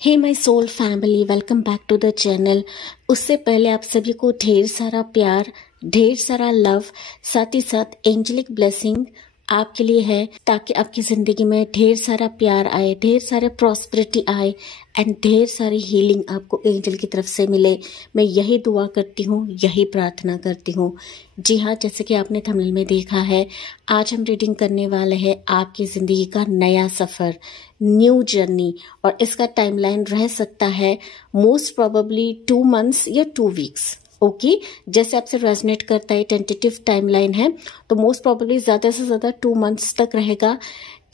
Hey my soul family, welcome back to the channel. उससे पहले आप सभी को ढेर सारा प्यार, ढेर सारा लव, साथ ही साथ एंजेलिक ब्लेसिंग आपके लिए है, ताकि आपकी जिंदगी में ढेर सारा प्यार आए, ढेर सारे प्रॉस्पेरिटी आए एंड ढेर सारी हीलिंग आपको एंजल की तरफ से मिले। मैं यही दुआ करती हूँ, यही प्रार्थना करती हूँ। जी हाँ, जैसे कि आपने थंबनेल में देखा है, आज हम रीडिंग करने वाले हैं आपकी जिंदगी का नया सफर, न्यू जर्नी। और इसका टाइमलाइन रह सकता है मोस्ट प्रोबेबली 2 मंथ्स या 2 वीक्स। ओके, जैसे आपसे रेजोनेट करता है, टेंटेटिव टाइमलाइन है, तो मोस्ट प्रोबेबली ज्यादा से ज्यादा 2 मंथ्स तक रहेगा।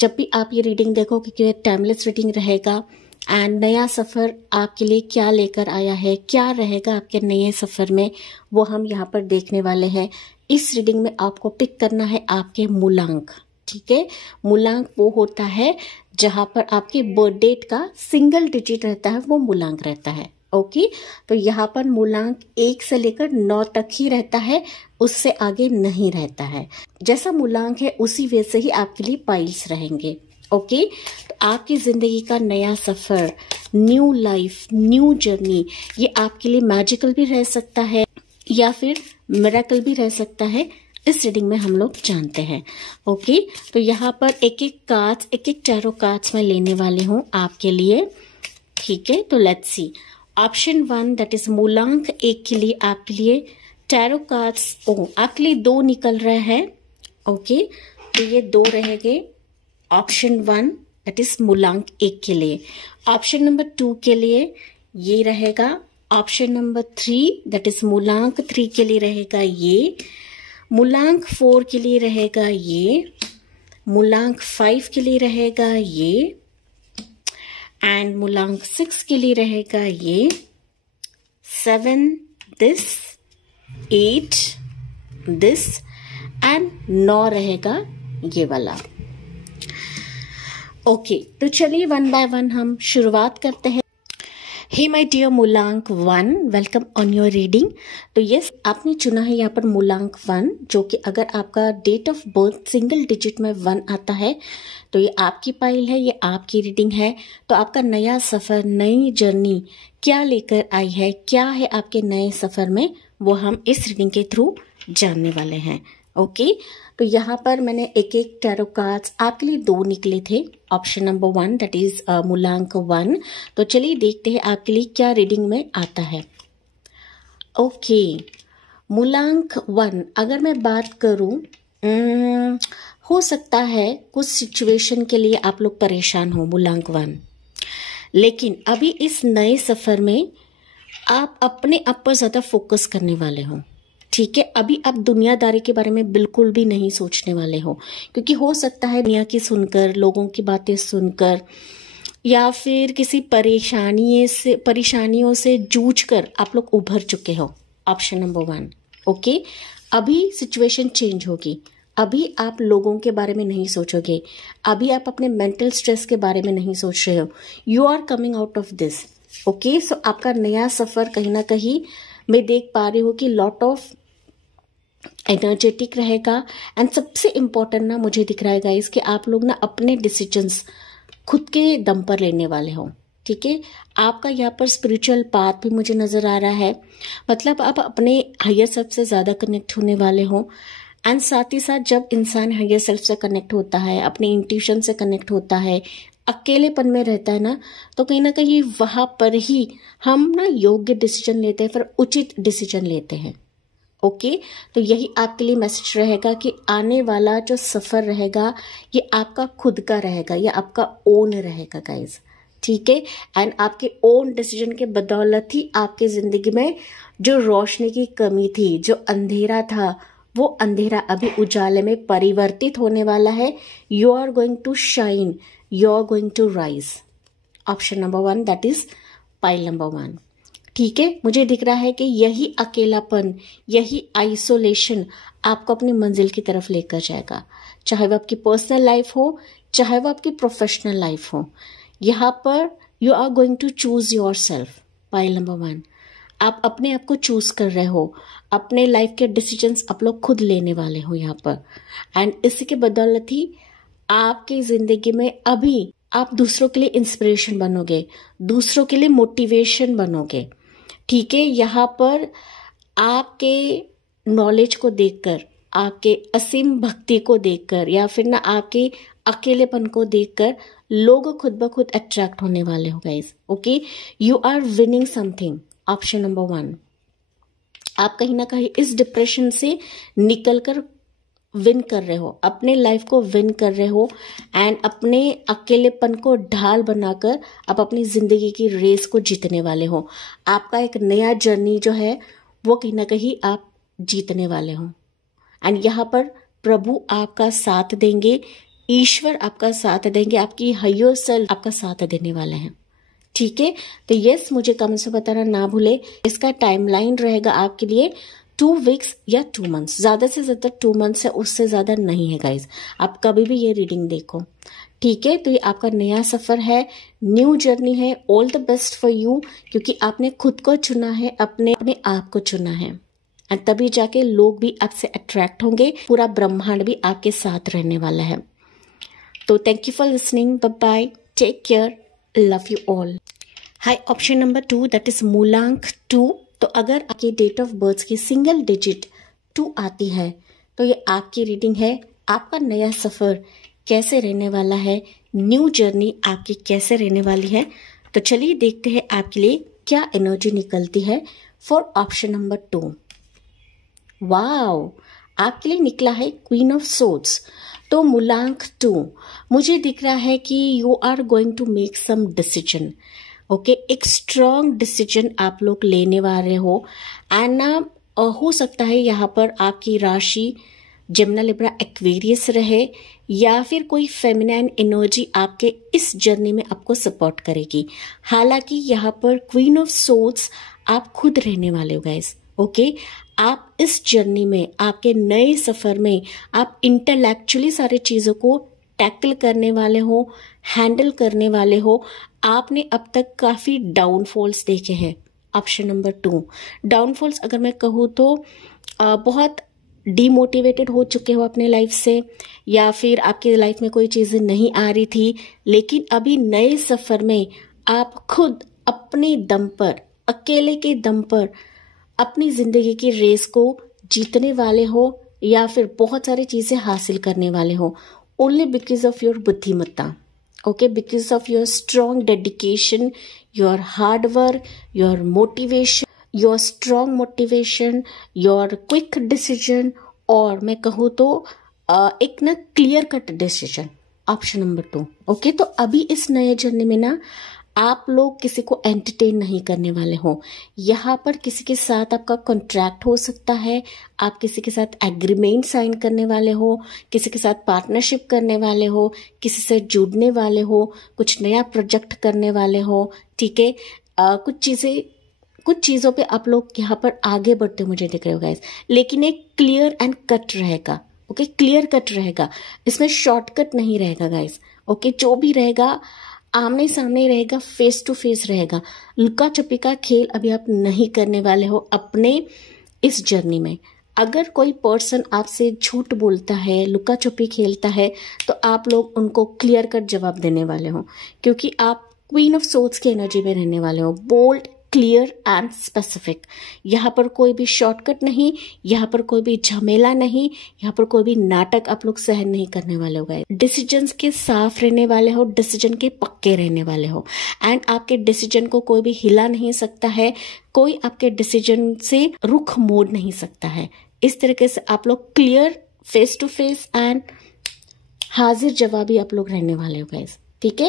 जब भी आप ये रीडिंग देखो, क्योंकि ये टाइमलेस रीडिंग रहेगा। एंड नया सफर आपके लिए क्या लेकर आया है, क्या रहेगा आपके नए सफर में, वो हम यहाँ पर देखने वाले हैं। इस रीडिंग में आपको पिक करना है आपके मूलांक। ठीक है, मूलांक वो होता है जहां पर आपके बर्थ डेट का सिंगल डिजिट रहता है, वो मूलांक रहता है। ओके, तो यहाँ पर मूलांक 1 से लेकर 9 तक ही रहता है, उससे आगे नहीं रहता है। जैसा मूलांक है उसी वे से ही आपके लिए पाइल्स रहेंगे। ओके, तो आपकी जिंदगी का नया सफर, न्यू लाइफ, न्यू जर्नी, ये आपके लिए मैजिकल भी रह सकता है या फिर मिरेकल भी रह सकता है। इस रीडिंग में हम लोग जानते हैं। ओके, तो यहाँ पर एक एक कार्ड्स, एक एक टैरो कार्ड्स मैं लेने वाली हूँ आपके लिए। ठीक है, तो let's see. Option 1 that is मूलांक 1 के लिए आपके लिए टैरो कार्ड्स आपके लिए 2 निकल रहे हैं। ओके, तो ये 2 रहेंगे ऑप्शन 1 दैट इज मूलांक 1 के लिए। ऑप्शन नंबर 2 के लिए ये रहेगा। ऑप्शन नंबर 3 दैट इज मूलांक 3 के लिए रहेगा ये। मूलांक 4 के लिए रहेगा ये। मूलांक 5 के लिए रहेगा ये। एंड मूलांक 6 के लिए रहेगा ये। 7 दिस, 8 दिस एंड 9 रहेगा ये वाला। ओके, तो चलिए 1 बाय 1 हम शुरुआत करते हैं। हे माय डियर मूलांक 1, वेलकम ऑन योर रीडिंग। तो यस, आपने चुना है यहाँ पर मूलांक 1, जो कि अगर आपका date of birth single digit में 1 आता है तो ये आपकी पाइल है, ये आपकी रीडिंग है। तो आपका नया सफर, नई जर्नी क्या लेकर आई है, क्या है आपके नए सफर में, वो हम इस रीडिंग के थ्रू जानने वाले हैं। ओके, तो यहाँ पर मैंने एक एक टैरो कार्ड्स आपके लिए 2 निकले थे। ऑप्शन नंबर 1 दैट इज मूलांक 1। तो चलिए देखते हैं आपके लिए क्या रीडिंग में आता है। ओके, मूलांक 1 अगर मैं बात करूं, हो सकता है कुछ सिचुएशन के लिए आप लोग परेशान हो मूलांक 1, लेकिन अभी इस नए सफर में आप अपने आप पर ज्यादा फोकस करने वाले हो। ठीक है, अभी आप दुनियादारी के बारे में बिल्कुल भी नहीं सोचने वाले हो, क्योंकि हो सकता है दुनिया की सुनकर, लोगों की बातें सुनकर, या फिर किसी परेशानियों से जूझकर आप लोग उभर चुके हो। Option number 1। ओके, अभी सिचुएशन चेंज होगी। अभी आप लोगों के बारे में नहीं सोचोगे, अभी आप अपने मेंटल स्ट्रेस के बारे में नहीं सोच रहे हो। You are coming out of this. Okay, so आपका नया सफर कहीं ना कहीं मैं देख पा रही हूँ कि लॉट ऑफ एनर्जेटिक रहेगा। एंड सबसे इम्पोर्टेंट ना मुझे दिख रहा है गाइस कि आप लोग ना अपने डिसीजंस खुद के दम पर लेने वाले हो। ठीक है, आपका यहाँ पर स्पिरिचुअल पाथ भी मुझे नजर आ रहा है, मतलब आप अपने हायर सेल्फ से ज्यादा कनेक्ट होने वाले हो। एंड साथ ही साथ जब इंसान हायर सेल्फ से कनेक्ट होता है, अपने इंट्यूशन से कनेक्ट होता है, अकेलेपन में रहता है ना, तो कहीं ना कहीं वहां पर ही हम ना योग्य डिसीजन लेते हैं, फिर उचित डिसीजन लेते हैं। ओके, तो यही आपके लिए मैसेज रहेगा कि आने वाला जो सफर रहेगा ये आपका खुद का रहेगा, ये आपका ओन रहेगा गाइज। ठीक है, एंड आपके ओन डिसीजन के बदौलत ही आपकी जिंदगी में जो रोशनी की कमी थी, जो अंधेरा था, वो अंधेरा अभी उजाले में परिवर्तित होने वाला है। You are going to shine, you are going to rise. Option number 1 that is pile number 1। ठीक है, मुझे दिख रहा है कि यही अकेलापन, यही आइसोलेशन आपको अपनी मंजिल की तरफ लेकर जाएगा, चाहे वो आपकी पर्सनल लाइफ हो, चाहे वो आपकी प्रोफेशनल लाइफ हो। यहाँ पर you are going to choose yourself. Pile number 1, आप अपने आप को चूज कर रहे हो, अपने लाइफ के डिसीजंस आप लोग खुद लेने वाले हो यहाँ पर। एंड इसी के बदौलत ही आपकी जिंदगी में अभी आप दूसरों के लिए इंस्पिरेशन बनोगे, दूसरों के लिए मोटिवेशन बनोगे। ठीक है, यहाँ पर आपके नॉलेज को देखकर, आपके असीम भक्ति को देखकर, या फिर ना आपके अकेलेपन को देखकर लोग खुद ब खुद अट्रैक्ट होने वाले हो guys. Okay, you are winning something. Option number 1, आप कहीं ना कहीं इस डिप्रेशन से निकलकर विन कर रहे हो, अपने लाइफ को विन कर रहे हो, एंड अपने अकेलेपन को ढाल बनाकर आप अपनी जिंदगी की रेस को जीतने वाले हो। आपका एक नया जर्नी जो है वो कहीं ना कहीं आप जीतने वाले हो, एंड यहाँ पर प्रभु आपका साथ देंगे, ईश्वर आपका साथ देंगे, आपकी हायर सेल्फ आपका साथ देने वाले हैं। ठीक है, तो यस, मुझे कमेंट्स में बताना ना भूले। इसका टाइमलाइन रहेगा आपके लिए 2 वीक्स या 2 मंथ्स, ज्यादा से ज्यादा 2 मंथ्स है, उससे ज्यादा नहीं है गाइज। आप कभी भी ये रीडिंग देखो। ठीक है, तो ये आपका नया सफर है, न्यू जर्नी है। All the best for you, क्योंकि आपने खुद को चुना है, अपने आप को चुना है, और तभी जाके लोग भी आपसे अट्रैक्ट होंगे, पूरा ब्रह्मांड भी आपके साथ रहने वाला है। तो thank you for listening, bye bye, take care, love you all. Hi, option number 2 that is मूलांक 2। तो अगर आपकी डेट ऑफ बर्थ की सिंगल डिजिट 2 आती है तो ये आपकी रीडिंग है। आपका नया सफर कैसे रहने वाला है, न्यू जर्नी आपकी कैसे रहने वाली है। तो चलिए देखते हैं आपके लिए क्या एनर्जी निकलती है फॉर ऑप्शन नंबर 2। वाओ, आपके लिए निकला है क्वीन ऑफ सोर्ड्स। तो मूलांक 2, मुझे दिख रहा है कि you are going to make some decision. Okay, एक स्ट्रॉन्ग डिसीजन आप लोग लेने वाले हो, एंड ना हो सकता है यहाँ पर आपकी राशि जेमिनी, लिब्रा, एक्वेरियस रहे, या फिर कोई फेमिनाइन एनर्जी आपके इस जर्नी में आपको सपोर्ट करेगी। हालांकि यहाँ पर क्वीन ऑफ सोर्ड्स आप खुद रहने वाले हो गाइस। ओके, आप इस जर्नी में, आपके नए सफर में आप इंटेलेक्चुअली सारी चीजों को टैकल करने वाले हो, हैंडल करने वाले हो। आपने अब तक काफी डाउनफॉल्स देखे हैं। ऑप्शन नंबर 2, डाउनफॉल्स अगर मैं कहूँ तो बहुत डीमोटिवेटेड हो चुके हो अपने लाइफ से, या फिर आपकी लाइफ में कोई चीजें नहीं आ रही थी, लेकिन अभी नए सफर में आप खुद अपने दम पर, अकेले के दम पर अपनी जिंदगी की रेस को जीतने वाले हो, या फिर बहुत सारी चीजें हासिल करने वाले हो, ओनली बिकॉज ऑफ योर बुद्धिमत्ता। Okay, because of your strong dedication, your hard work, your motivation, your strong motivation, your quick decision, और मैं कहूँ तो एक ना clear cut decision. Option number 2। Okay, तो अभी इस नए जर्नी में ना आप लोग किसी को एंटरटेन नहीं करने वाले हो। यहाँ पर किसी के साथ आपका कॉन्ट्रैक्ट हो सकता है, आप किसी के साथ एग्रीमेंट साइन करने वाले हो, किसी के साथ पार्टनरशिप करने वाले हो, किसी से जुड़ने वाले हो, कुछ नया प्रोजेक्ट करने वाले हो। ठीक है, कुछ चीजों पे आप लोग यहाँ पर आगे बढ़ते मुझे दिख रहे हो गाइस, लेकिन एक क्लियर एंड कट रहेगा। ओके, क्लियर कट रहेगा, इसमें शॉर्टकट नहीं रहेगा गाइस। ओके, जो भी रहेगा आमने सामने रहेगा, फेस टू फेस रहेगा। लुका छुपी का खेल अभी आप नहीं करने वाले हो अपने इस जर्नी में। अगर कोई पर्सन आपसे झूठ बोलता है, लुका छुपी खेलता है, तो आप लोग उनको क्लियर कट जवाब देने वाले हो, क्योंकि आप क्वीन ऑफ सोर्ड्स की एनर्जी में रहने वाले हो। Bold, clear and specific. यहाँ पर कोई भी शॉर्टकट नहीं, यहाँ पर कोई भी झमेला नहीं, यहाँ पर कोई भी नाटक आप लोग सहन नहीं करने वाले हो। डिसीजंस के साफ रहने वाले हो, डिसीजन के पक्के रहने वाले हो, एंड आपके डिसीजन को कोई भी हिला नहीं सकता है, कोई आपके डिसीजन से रुख मोड़ नहीं सकता है। इस तरीके से आप लोग clear, face to face and हाजिर जवाबी आप लोग रहने वाले हो गाइस। ठीक है,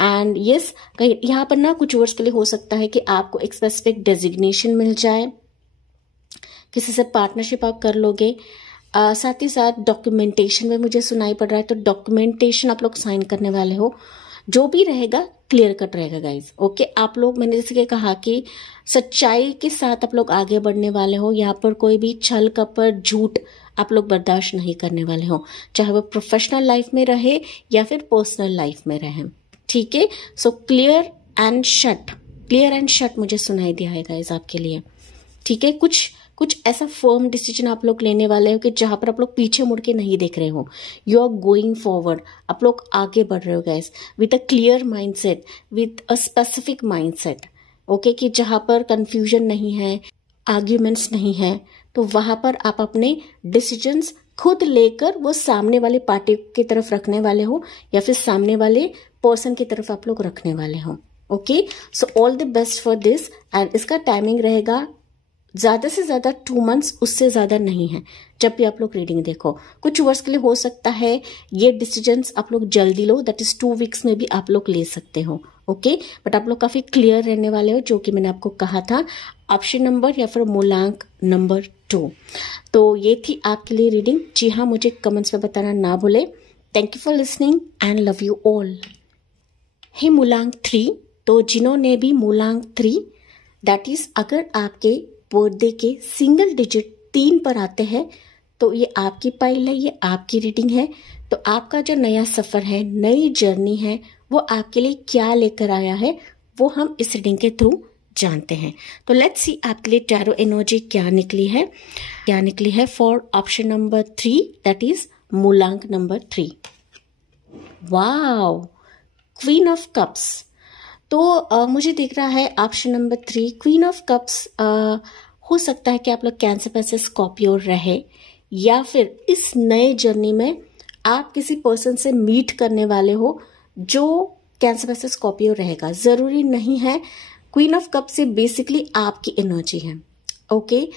एंड यस, यहाँ पर ना कुछ वर्ड्स के लिए हो सकता है कि आपको एक स्पेसिफिक डेजिग्नेशन मिल जाए, किसी से पार्टनरशिप आप कर लोगे। साथ ही साथ डॉक्यूमेंटेशन में मुझे सुनाई पड़ रहा है, तो डॉक्यूमेंटेशन आप लोग साइन करने वाले हो। जो भी रहेगा क्लियर कट रहेगा गाइज। ओके, आप लोग, मैंने जैसे कि कहा कि सच्चाई के साथ आप लोग आगे बढ़ने वाले हो। यहाँ पर कोई भी छल कपट, झूठ आप लोग बर्दाश्त नहीं करने वाले हो, चाहे वो प्रोफेशनल लाइफ में रहे या फिर पर्सनल लाइफ में रहे। ठीक है, सो क्लियर एंड शट मुझे सुनाई दिया है गाइस आपके लिए। ठीक है, कुछ कुछ ऐसा फर्म डिसीजन आप लोग लेने वाले हो कि जहां पर आप लोग पीछे मुड़ के नहीं देख रहे हो, यू आर गोइंग फॉरवर्ड, आप लोग आगे बढ़ रहे हो guys with a clear mindset, with a specific mindset, okay, कि जहां पर कंफ्यूजन नहीं है, आर्ग्यूमेंट्स नहीं है, तो वहां पर आप अपने डिसीजंस खुद लेकर वो सामने वाले पार्टी की तरफ रखने वाले हो या फिर सामने वाले पर्सन की तरफ आप लोग रखने वाले हो। Okay, so all the best for this. And इसका टाइमिंग रहेगा ज्यादा से ज्यादा 2 मंथ्स, उससे ज्यादा नहीं है। जब भी आप लोग रीडिंग देखो, कुछ वर्ष के लिए हो सकता है ये डिसीजंस आप लोग जल्दी लो, दैट इज 2 वीक्स में भी आप लोग ले सकते हो। ओके, बट आप लोग काफी क्लियर रहने वाले हो, जो कि मैंने आपको कहा था, ऑप्शन नंबर या फिर मूलांक नंबर 2। तो ये थी आपके लिए रीडिंग। जी हाँ, मुझे कमेंट्स में बताना ना भूले। Thank you for listening and love you all. Hey मूलांक 3, तो जिन्होंने भी मूलांक 3, दैट इज अगर आपके बर्थडे के सिंगल डिजिट 3 पर आते हैं तो ये आपकी पाइल है, ये आपकी रीडिंग है। तो आपका जो नया सफर है, नई जर्नी है, वो आपके लिए क्या लेकर आया है, वो हम इस रीडिंग के थ्रू जानते हैं। तो लेट्स सी आपके लिए टैरो एनर्जी क्या निकली है for option number 3, that is मूलांक number 3। Wow, queen of cups. तो मुझे दिख रहा है option number 3, queen of cups. हो सकता है कि आप लोग कैंसर पे से स्कॉर्पियो रहे, या फिर इस नए जर्नी में आप किसी पर्सन से मीट करने वाले हो जो कैंसर पे से स्कॉर्पियो रहेगा। जरूरी नहीं है। क्वीन ऑफ कप से बेसिकली आपकी एनर्जी है। ओके,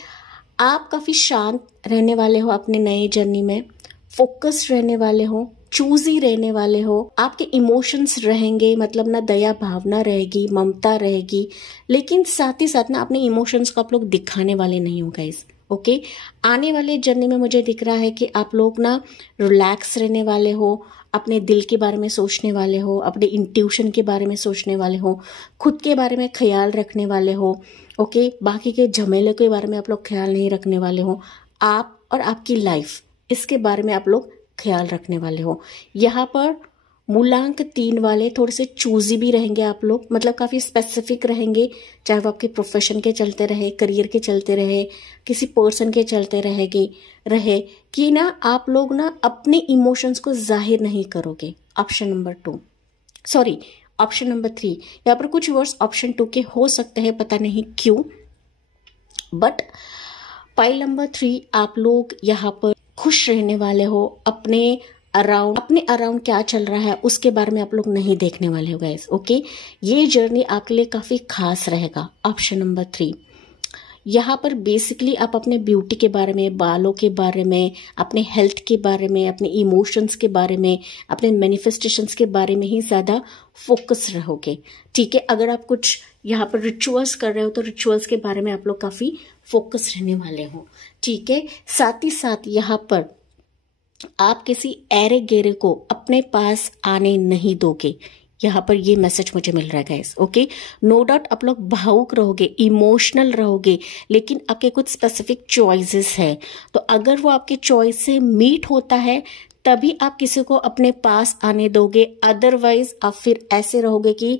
आप काफी शांत रहने वाले हो अपने नए जर्नी में, फोकस्ड रहने वाले हो, चूजी रहने वाले हो। आपके इमोशंस रहेंगे, मतलब ना दया भावना रहेगी, ममता रहेगी, लेकिन साथ ही साथ ना अपने इमोशंस को आप लोग दिखाने वाले नहीं हो गाइस। ओके, आने वाले जर्नी में मुझे दिख रहा है कि आप लोग ना रिलैक्स रहने वाले हो, अपने दिल के बारे में सोचने वाले हो, अपने इंट्यूशन के बारे में सोचने वाले हो, खुद के बारे में ख्याल रखने वाले हो। ओके, बाकी के झमेले के बारे में आप लोग ख्याल नहीं रखने वाले हो। आप और आपकी लाइफ, इसके बारे में आप लोग ख्याल रखने वाले हो। यहाँ पर मूलांक 3 वाले थोड़े से चूजी भी रहेंगे आप लोग, मतलब काफी स्पेसिफिक रहेंगे, चाहे वो आपके प्रोफेशन के चलते रहे, करियर के चलते रहे, किसी पर्सन के चलते रहे कि ना आप लोग ना अपने इमोशंस को जाहिर नहीं करोगे। Option number 2, sorry option number 3, यहाँ पर कुछ वर्ड्स ऑप्शन 2 के हो सकते हैं, पता नहीं क्यों, बट पाइल नंबर 3 आप लोग यहाँ पर खुश रहने वाले हो। अपने अराउंड क्या चल रहा है उसके बारे में आप लोग नहीं देखने वाले हो गाइस। ओके, ये जर्नी आपके लिए काफी खास रहेगा। ऑप्शन नंबर 3, यहाँ पर बेसिकली आप अपने ब्यूटी के बारे में, बालों के बारे में, अपने हेल्थ के बारे में, अपने इमोशंस के बारे में, अपने मैनिफेस्टेशंस के बारे में ही ज्यादा फोकस रहोगे। ठीक है, अगर आप कुछ यहाँ पर रिचुअल्स कर रहे हो तो रिचुअल्स के बारे में आप लोग काफी फोकस रहने वाले हो। ठीक है, साथ ही साथ यहाँ पर आप किसी ऐरे गेरे को अपने पास आने नहीं दोगे। यहाँ पर ये मैसेज मुझे मिल रहा है गाइस। ओके, नो डाउट आप लोग भावुक रहोगे, इमोशनल रहोगे, लेकिन आपके कुछ स्पेसिफिक चॉइसेस है। तो अगर वो आपके चॉइस से मीट होता है तभी आप किसी को अपने पास आने दोगे, अदरवाइज आप फिर ऐसे रहोगे कि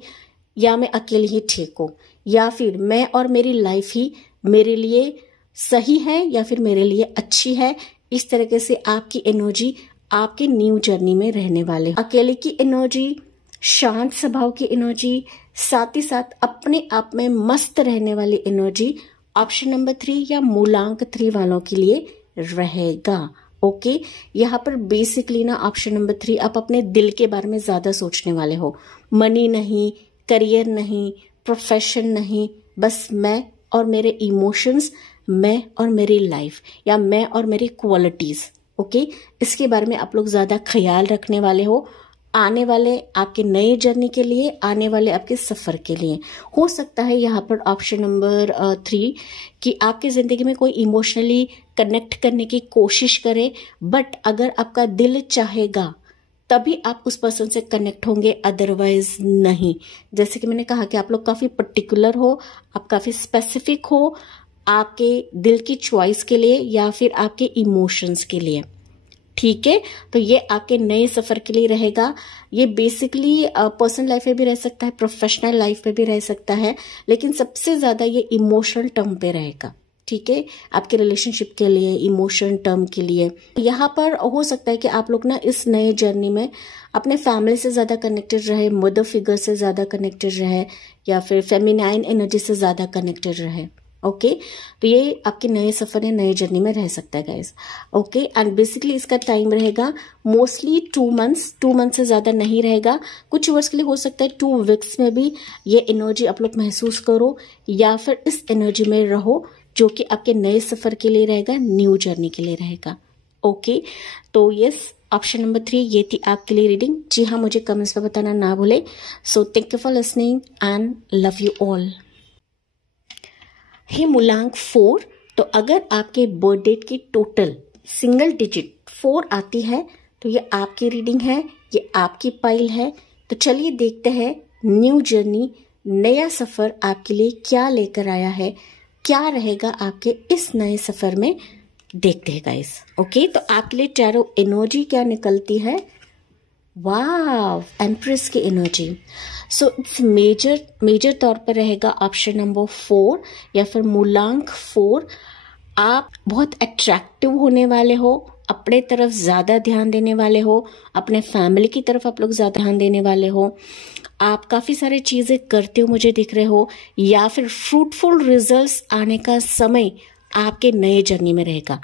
या मैं अकेले ही ठीक हूँ, या फिर मैं और मेरी लाइफ ही मेरे लिए सही है, या फिर मेरे लिए अच्छी है। इस तरीके से आपकी एनर्जी आपके न्यू जर्नी में रहने वाले। अकेले की एनर्जी, शांत स्वभाव की एनर्जी, साथ ही साथ अपने आप में मस्त रहने वाली एनर्जी ऑप्शन नंबर 3 या मूलांक 3 वालों के लिए रहेगा। ओके, यहाँ पर बेसिकली ना ऑप्शन नंबर 3 आप अपने दिल के बारे में ज्यादा सोचने वाले हो। मनी नहीं, करियर नहीं, प्रोफेशन नहीं, बस मैं और मेरे इमोशंस, मैं और मेरी लाइफ, या मैं और मेरी क्वालिटीज। ओके, इसके बारे में आप लोग ज्यादा ख्याल रखने वाले हो आने वाले आपके नए जर्नी के लिए, आने वाले आपके सफर के लिए। हो सकता है यहाँ पर ऑप्शन नंबर 3 कि आपकी जिंदगी में कोई इमोशनली कनेक्ट करने की कोशिश करे, बट अगर आपका दिल चाहेगा तभी आप उस पर्सन से कनेक्ट होंगे, अदरवाइज नहीं। जैसे कि मैंने कहा कि आप लोग काफी पर्टिकुलर हो, आप काफी स्पेसिफिक हो आपके दिल की चॉइस के लिए या फिर आपके इमोशंस के लिए। ठीक है, तो ये आपके नए सफर के लिए रहेगा। ये बेसिकली पर्सनल लाइफ में भी रह सकता है, प्रोफेशनल लाइफ में भी रह सकता है, लेकिन सबसे ज्यादा ये इमोशनल टर्म पे रहेगा। ठीक है, आपके रिलेशनशिप के लिए, इमोशन टर्म के लिए। यहाँ पर हो सकता है कि आप लोग ना इस नए जर्नी में अपने फैमिली से ज्यादा कनेक्टेड रहे, मदर फिगर से ज्यादा कनेक्टेड रहे, या फिर फेमिनाइन एनर्जी से ज्यादा कनेक्टेड रहे। ओके, तो ये आपके नए सफर या नए जर्नी में रह सकता है गाइस। ओके, एंड बेसिकली इसका टाइम रहेगा मोस्टली 2 मंथ्स, 2 मंथ से ज्यादा नहीं रहेगा। कुछ वर्ष के लिए हो सकता है 2 वीक्स में भी ये एनर्जी आप लोग महसूस करो, या फिर इस एनर्जी में रहो जो कि आपके नए सफर के लिए रहेगा, न्यू जर्नी के लिए रहेगा। ओके, तो यस, ऑप्शन नंबर 3 ये थी आपके लिए रीडिंग। जी हाँ, मुझे कमेंट्स में बताना ना भूले। So thank you for listening and love you all. Hey मूलांक 4, तो अगर आपके बर्थ डेट की टोटल सिंगल डिजिट 4 आती है तो ये आपकी रीडिंग है, ये आपकी पाइल है। तो चलिए देखते हैं न्यू जर्नी, नया सफर आपके लिए क्या लेकर आया है, क्या रहेगा आपके इस नए सफर में, देखते हैं गाइस। ओके, तो आपके लिए टैरो एनर्जी क्या निकलती है। वाव, एम्प्रेस की एनर्जी। सो इट्स मेजर तौर पर रहेगा ऑप्शन नंबर 4 या फिर मूलांक 4। आप बहुत अट्रैक्टिव होने वाले हो, अपने तरफ ज्यादा ध्यान देने वाले हो, अपने फैमिली की तरफ आप लोग ज्यादा ध्यान देने वाले हो, आप काफी सारी चीजें करते हो मुझे दिख रहे हो, या फिर फ्रूटफुल रिजल्ट्स आने का समय आपके नए जर्नी में रहेगा।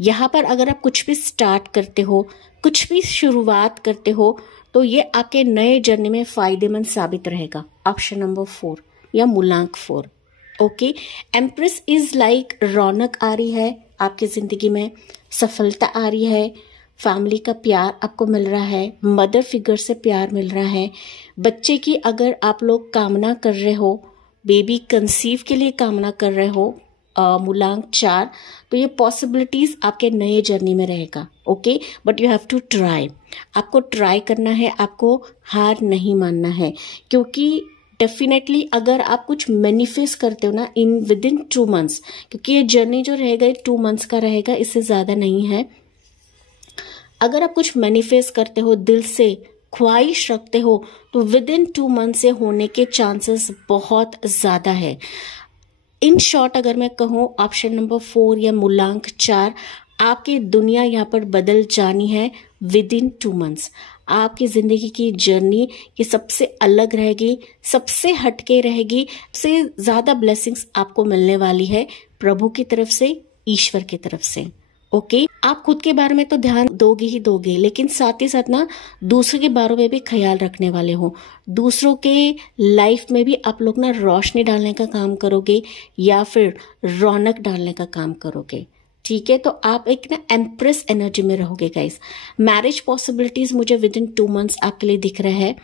यहाँ पर अगर आप कुछ भी स्टार्ट करते हो, कुछ भी शुरुआत करते हो, तो ये आपके नए जर्नी में फायदेमंद साबित रहेगा। ऑप्शन नंबर 4 या मूलांक 4। ओके, एम्प्रेस इज लाइक रौनक आ रही है आपकी जिंदगी में, सफलता आ रही है, फैमिली का प्यार आपको मिल रहा है, मदर फिगर से प्यार मिल रहा है, बच्चे की अगर आप लोग कामना कर रहे हो, बेबी कंसीव के लिए कामना कर रहे हो, मूलांक 4, तो ये पॉसिबिलिटीज आपके नए जर्नी में रहेगा। Okay, but you have to try, आपको ट्राई करना है, आपको हार नहीं मानना है, क्योंकि डेफिनेटली अगर आप कुछ मैनिफेस्ट करते हो ना इन विद इन 2 मंथ्स, क्योंकि ये जर्नी जो रहेगा 2 मंथ्स का रहेगा, इससे ज्यादा नहीं है। अगर आप कुछ मैनिफेस्ट करते हो, दिल से ख्वाहिश रखते हो, तो विद इन 2 मंथ से होने के चांसेस बहुत ज्यादा है। इन शॉर्ट अगर मैं कहूँ, ऑप्शन नंबर 4 या मूलांक 4, आपकी दुनिया यहाँ पर बदल जानी है विद इन 2 मंथ्स। आपकी जिंदगी की जर्नी ये सबसे अलग रहेगी, सबसे हटके रहेगी, सबसे ज्यादा ब्लेसिंग्स आपको मिलने वाली है प्रभु की तरफ से, ईश्वर की तरफ से। ओके, आप खुद के बारे में तो ध्यान दोगे ही दोगे, लेकिन साथ ही साथ ना दूसरों के बारे में भी ख्याल रखने वाले हो। दूसरों के लाइफ में भी आप लोग ना रोशनी डालने का काम करोगे, या फिर रौनक डालने का काम करोगे। ठीक है, तो आप एक ना एम्प्रेस एनर्जी में रहोगे गाइस। मैरिज पॉसिबिलिटीज मुझे विद इन 2 मंथ्स आपके लिए दिख रहा है।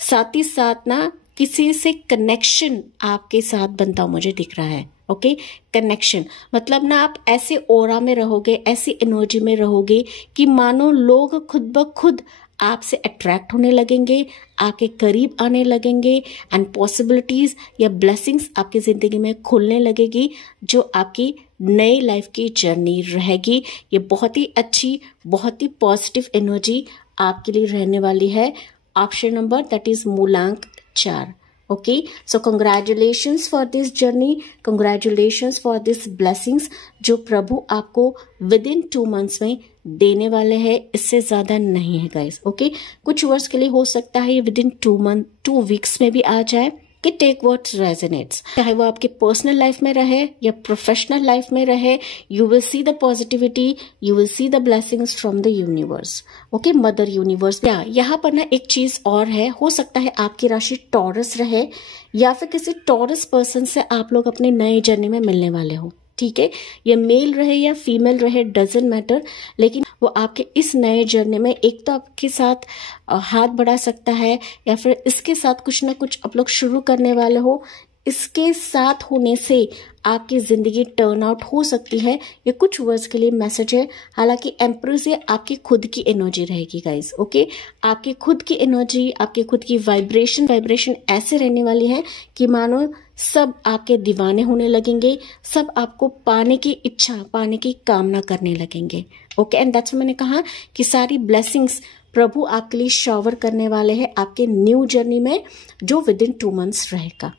साथ ही साथ ना किसी से कनेक्शन आपके साथ बनता हुआ मुझे दिख रहा है। ओके, कनेक्शन मतलब ना आप ऐसे ऑरा में रहोगे, ऐसी एनर्जी में रहोगे कि मानो लोग खुद ब खुद आपसे अट्रैक्ट होने लगेंगे, आपके करीब आने लगेंगे, एंड पॉसिबिलिटीज या ब्लेसिंग्स आपकी जिंदगी में खुलने लगेगी, जो आपकी नई लाइफ की जर्नी रहेगी। ये बहुत ही अच्छी, बहुत ही पॉजिटिव एनर्जी आपके लिए रहने वाली है। ऑप्शन नंबर दैट इज मूलांक 4। Okay, so congratulations for this journey, congratulations for this blessings जो प्रभु आपको विद इन 2 मंथ्स में देने वाले हैं, इससे ज्यादा नहीं है गाइस। ओके, कुछ वर्ष के लिए हो सकता है ये विद इन 2 वीक्स में भी आ जाए। कि टेक व्हाट रेजोनेट्स, चाहे वो आपके पर्सनल लाइफ में रहे या प्रोफेशनल लाइफ में रहे, you will see the positivity, you will see the blessings from the universe. Okay, mother universe. यहाँ पर ना एक चीज और है, हो सकता है आपकी राशि टॉरस रहे, या फिर किसी टॉरस पर्सन से आप लोग अपने नए जर्नी में मिलने वाले हो। ठीक है, ये मेल रहे या फीमेल रहे, डजंट मैटर, लेकिन वो आपके इस नए जर्नी में एक तो आपके साथ हाथ बढ़ा सकता है, या फिर इसके साथ कुछ ना कुछ आप लोग शुरू करने वाले हो। इसके साथ होने से आपकी जिंदगी टर्न आउट हो सकती है। ये कुछ वर्ड्स के लिए मैसेज है। हालांकि एम्प्रेस ये आपकी खुद की एनर्जी रहेगी गाइस। ओके, आपकी खुद की एनर्जी, आपकी खुद की वाइब्रेशन ऐसे रहने वाली है कि मानो सब आपके दीवाने होने लगेंगे, सब आपको पाने की इच्छा, पाने की कामना करने लगेंगे। ओके, एंड दैट्स मैंने कहा कि सारी ब्लेसिंग्स प्रभु आपके लिए शॉवर करने वाले हैं आपके न्यू जर्नी में, जो विद इन 2 मंथ्स रहेगा।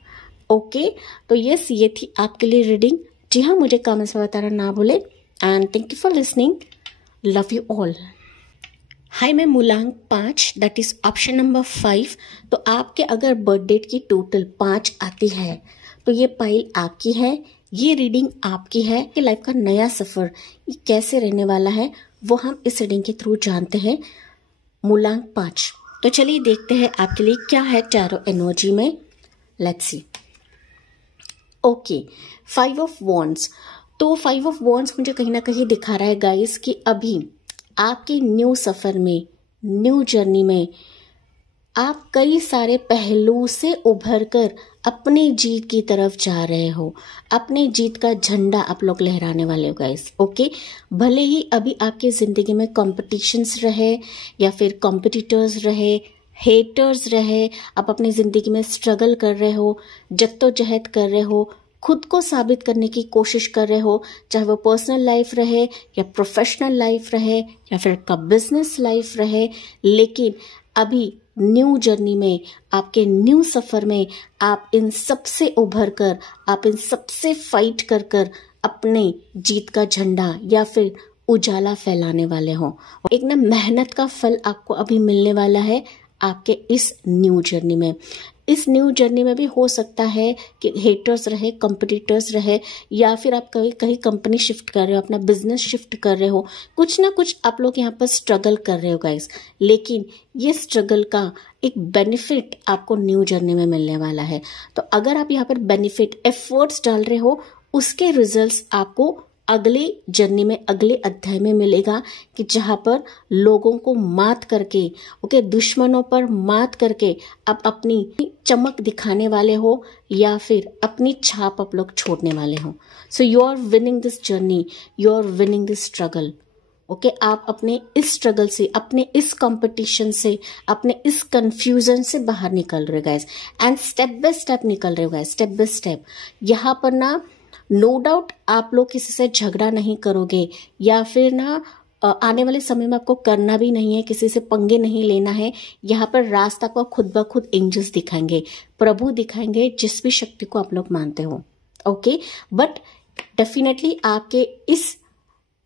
ओके, तो यस, ये थी आपके लिए रीडिंग। जी हाँ, मुझे कमेंट्स में बताना ना भूले and thank you for listening. Love you all. Hi, मैं मूलांक 5 दैट इज ऑप्शन नंबर 5। तो आपके अगर बर्थ डेट की टोटल 5 आती है तो ये पाइल आपकी है, ये रीडिंग आपकी है। कि लाइफ का नया सफर ये कैसे रहने वाला है वो हम इस रीडिंग के थ्रू जानते हैं। मूलांक 5। तो चलिए देखते हैं आपके लिए क्या है टैरो एनर्जी में। Let's see. Okay, 5 of wands. तो 5 ऑफ वॉन्ड्स मुझे कहीं ना कहीं दिखा रहा है गाइस कि अभी आपके न्यू सफर में, न्यू जर्नी में आप कई सारे पहलू से उभर कर अपनी जीत की तरफ जा रहे हो। अपने जीत का झंडा आप लोग लहराने वाले हो गाइस। ओके, भले ही अभी आपकी जिंदगी में कॉम्पिटिशन्स रहे या फिर कॉम्पिटिटर्स रहे, हेटर्स रहे, आप अपनी जिंदगी में स्ट्रगल कर रहे हो, जद्दोजहद कर रहे हो, खुद को साबित करने की कोशिश कर रहे हो, चाहे वो पर्सनल लाइफ रहे या प्रोफेशनल लाइफ रहे या फिर आपका बिजनेस लाइफ रहे। लेकिन अभी न्यू जर्नी में, आपके न्यू सफर में आप इन सबसे उभर कर, आप इन सबसे फाइट कर कर अपने जीत का झंडा या फिर उजाला फैलाने वाले हो। एक ना मेहनत का फल आपको अभी मिलने वाला है आपके इस न्यू जर्नी में। इस न्यू जर्नी में भी हो सकता है कि हेटर्स रहे, कॉम्पिटिटर्स रहे, या फिर आप कहीं कंपनी शिफ्ट कर रहे हो, अपना बिजनेस शिफ्ट कर रहे हो, कुछ ना कुछ आप लोग यहाँ पर स्ट्रगल कर रहे हो गाइस। लेकिन ये स्ट्रगल का एक बेनिफिट आपको न्यू जर्नी में मिलने वाला है। तो अगर आप यहाँ पर बेनिफिट, एफर्ट्स डाल रहे हो, उसके रिजल्ट्स आपको अगले जर्नी में, अगले अध्याय में मिलेगा कि जहां पर लोगों को मात करके, ओके, दुश्मनों पर मात करके आप अपनी चमक दिखाने वाले हो या फिर अपनी छाप आप लोग छोड़ने वाले हो। So you are winning this journey, you are winning this struggle. Okay, आप अपने इस स्ट्रगल से, अपने इस कंपटीशन से, अपने इस कंफ्यूजन से बाहर निकल रहे guys and step by step निकल रहे हो गाइस, स्टेप बाय स्टेप। यहाँ पर ना नो डाउट आप लोग किसी से झगड़ा नहीं करोगे या फिर ना आने वाले समय में आपको करना भी नहीं है, किसी से पंगे नहीं लेना है। यहाँ पर रास्ता को खुद ब खुद एंजल्स दिखाएंगे, प्रभु दिखाएंगे, जिस भी शक्ति को आप लोग मानते हो। ओके, बट डेफिनेटली आपके इस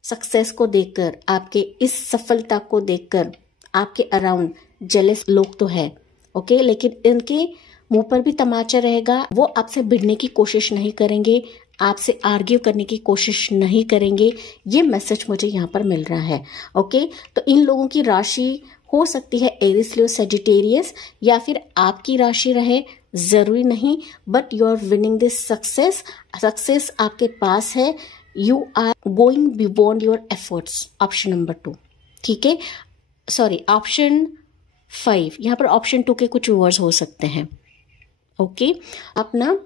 सक्सेस को देखकर, आपके इस सफलता को देखकर आपके अराउंड जेलस लोग तो है। ओके, लेकिन इनके मुंह पर भी तमाचा रहेगा। वो आपसे भिड़ने की कोशिश नहीं करेंगे, आपसे आर्ग्यू करने की कोशिश नहीं करेंगे। ये मैसेज मुझे यहाँ पर मिल रहा है। ओके, तो इन लोगों की राशि हो सकती है एरिस, लियो, सजिटेरियस, या फिर आपकी राशि रहे, जरूरी नहीं। But you are winning this success. Success आपके पास है। You are going beyond your efforts. Option number 2, ठीक है, सॉरी ऑप्शन 5। यहाँ पर ऑप्शन 2 के कुछ वर्ड्स हो सकते हैं। ओके, अपना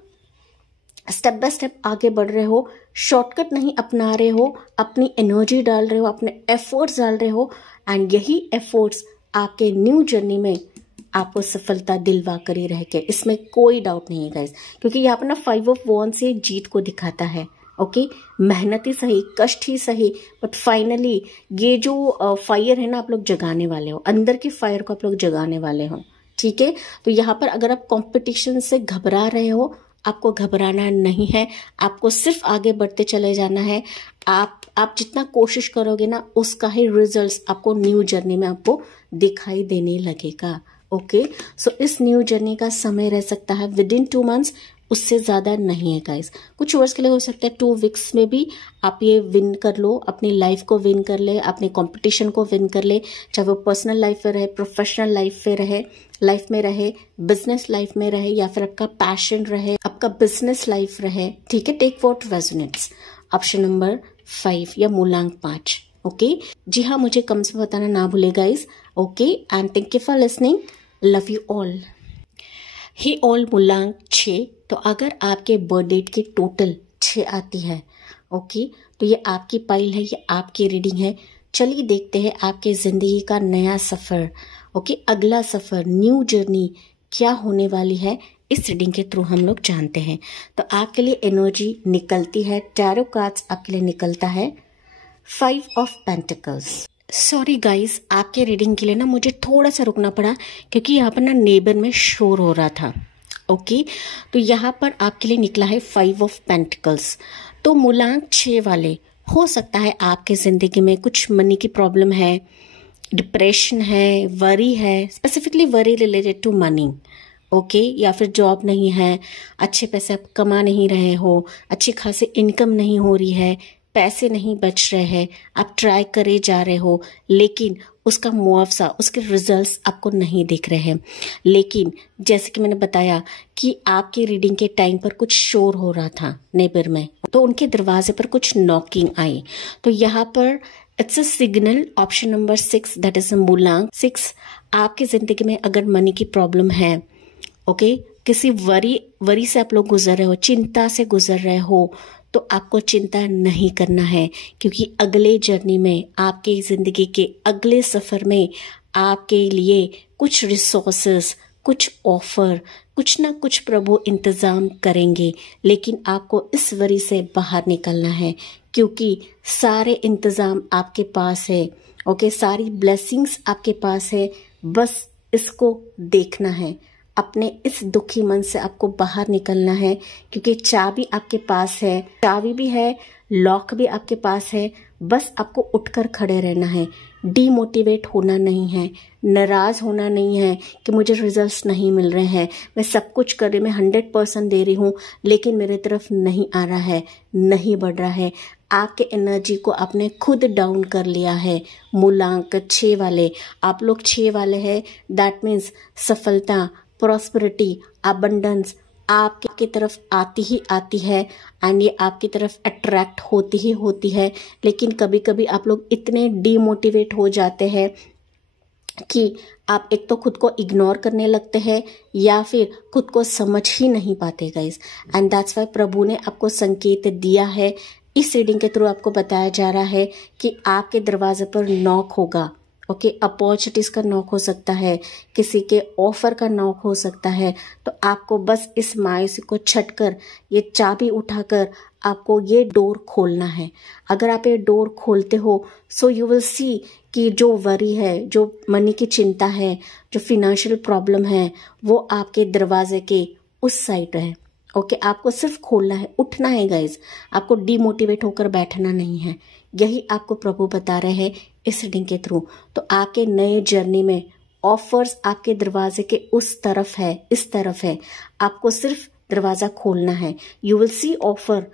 स्टेप बाय स्टेप आगे बढ़ रहे हो, शॉर्टकट नहीं अपना रहे हो, अपनी एनर्जी डाल रहे हो, अपने एफर्ट्स डाल रहे हो एंड यही एफर्ट्स आपके न्यू जर्नी में आपको सफलता दिलवा कर ही रहेंगे। इसमें कोई डाउट नहीं है गाइस, क्योंकि यहाँ पर ना 5 ऑफ वॉन्ड्स से जीत को दिखाता है। ओके, मेहनत ही सही, कष्ट ही सही, बट फाइनली ये जो फायर है ना, आप लोग जगाने वाले हो, अंदर की फायर को आप लोग जगाने वाले हो। ठीक है, तो यहाँ पर अगर आप कंपटीशन से घबरा रहे हो, आपको घबराना नहीं है, आपको सिर्फ आगे बढ़ते चले जाना है। आप जितना कोशिश करोगे ना, उसका ही रिजल्ट्स आपको न्यू जर्नी में आपको दिखाई देने लगेगा। ओके, सो इस न्यू जर्नी का समय रह सकता है विद इन 2 मंथ्स, उससे ज्यादा नहीं है गाइस। कुछ वर्ष के लिए हो सकता है 2 वीक्स में भी आप ये विन कर लो, अपनी लाइफ को विन कर ले, अपने कंपटीशन को विन कर ले, चाहे वो पर्सनल लाइफ में रहे, प्रोफेशनल लाइफ में रहे, बिजनेस लाइफ में रहे, या फिर आपका पैशन रहे, आपका बिजनेस लाइफ रहे। ठीक है, take what resonates. Option number 5 या मूलांक 5। ओके, जी हाँ, मुझे कम से बताना ना भूले guys. Okay, and thank you for listening. Love you all. He all मूलांक 6। तो अगर आपके बर्थ डेट की टोटल 6 आती है, ओके, तो ये आपकी पाइल है, ये आपकी रीडिंग है। चलिए देखते हैं आपके जिंदगी का नया सफर, ओके, अगला सफर, न्यू जर्नी क्या होने वाली है। इस रीडिंग के थ्रू हम लोग जानते हैं। तो आपके लिए एनर्जी निकलती है, टैरो कार्ड्स आपके लिए निकलता है 5 ऑफ पेंटिकल्स। सॉरी गाइस, आपके रीडिंग के लिए ना मुझे थोड़ा सा रुकना पड़ा, क्योंकि यहाँ पर ना नेबर में शोर हो रहा था। ओके, तो यहाँ पर आपके लिए निकला है 5 ऑफ पेंटिकल्स। तो मूलांक 6 वाले, हो सकता है आपके ज़िंदगी में कुछ मनी की प्रॉब्लम है, डिप्रेशन है, वरी है, specifically worry related to money, okay, या फिर जॉब नहीं है, अच्छे पैसे आप कमा नहीं रहे हो, अच्छी खासी इनकम नहीं हो रही है, पैसे नहीं बच रहे हैं, आप ट्राई करे जा रहे हो लेकिन उसका मुआवजा, उसके रिजल्ट्स आपको नहीं दिख रहे हैं। लेकिन जैसे कि मैंने बताया कि आपकी रीडिंग के टाइम पर कुछ शोर हो रहा था नेबर में, तो उनके दरवाजे पर कुछ नॉकिंग आई। तो यहाँ पर it's a signal, option number 6 that is मूलांक 6। आपकी जिंदगी में अगर मनी की प्रॉब्लम है, ओके, किसी वरी से आप लोग गुजर रहे हो, चिंता से गुजर रहे हो, तो आपको चिंता नहीं करना है, क्योंकि अगले जर्नी में, आपके ज़िंदगी के अगले सफ़र में आपके लिए कुछ रिसोर्सेस, कुछ ऑफर, कुछ ना कुछ प्रभु इंतज़ाम करेंगे। लेकिन आपको इस वरी से बाहर निकलना है, क्योंकि सारे इंतज़ाम आपके पास है, ओके, सारी ब्लेसिंग्स आपके पास है, बस इसको देखना है। अपने इस दुखी मन से आपको बाहर निकलना है, क्योंकि चाबी आपके पास है, चाबी भी है, लॉक भी आपके पास है, बस आपको उठकर खड़े रहना है। डीमोटिवेट होना नहीं है, नाराज होना नहीं है कि मुझे रिजल्ट्स नहीं मिल रहे हैं, मैं सब कुछ कर रही, मैं 100% दे रही हूँ लेकिन मेरे तरफ नहीं आ रहा है, नहीं बढ़ रहा है। आपके एनर्जी को आपने खुद डाउन कर लिया है। मूलांक 6 वाले, आप लोग 6 वाले हैं, दैट मीन्स सफलता, प्रॉस्पेरिटी, अबंडेंस आपकी तरफ आती ही आती है एंड ये आपकी तरफ अट्रैक्ट होती ही होती है। लेकिन कभी कभी आप लोग इतने डीमोटिवेट हो जाते हैं कि आप एक तो खुद को इग्नोर करने लगते हैं या फिर खुद को समझ ही नहीं पाते गाइस। एंड दैट्स वाई प्रभु ने आपको संकेत दिया है, इस रीडिंग के थ्रू आपको बताया जा रहा है कि आपके दरवाजे पर नॉक होगा, ओके, अपॉर्चुनिटीज का नॉक हो सकता है, किसी के ऑफर का नॉक हो सकता है। तो आपको बस इस मायूसी को छटकर, ये चाबी उठाकर आपको ये डोर खोलना है। अगर आप ये डोर खोलते हो, सो यू विल सी कि जो वरी है, जो मनी की चिंता है, जो फिनेंशियल प्रॉब्लम है, वो आपके दरवाजे के उस साइड है। ओके, आपको सिर्फ खोलना है, उठना है गाइज, आपको डीमोटिवेट होकर बैठना नहीं है। यही आपको प्रभु बता रहे हैं इस रीडिंग के थ्रू। तो आपके नए जर्नी में ऑफर्स आपके दरवाजे के उस तरफ है, इस तरफ है, आपको सिर्फ दरवाजा खोलना है। यू विल सी ऑफर,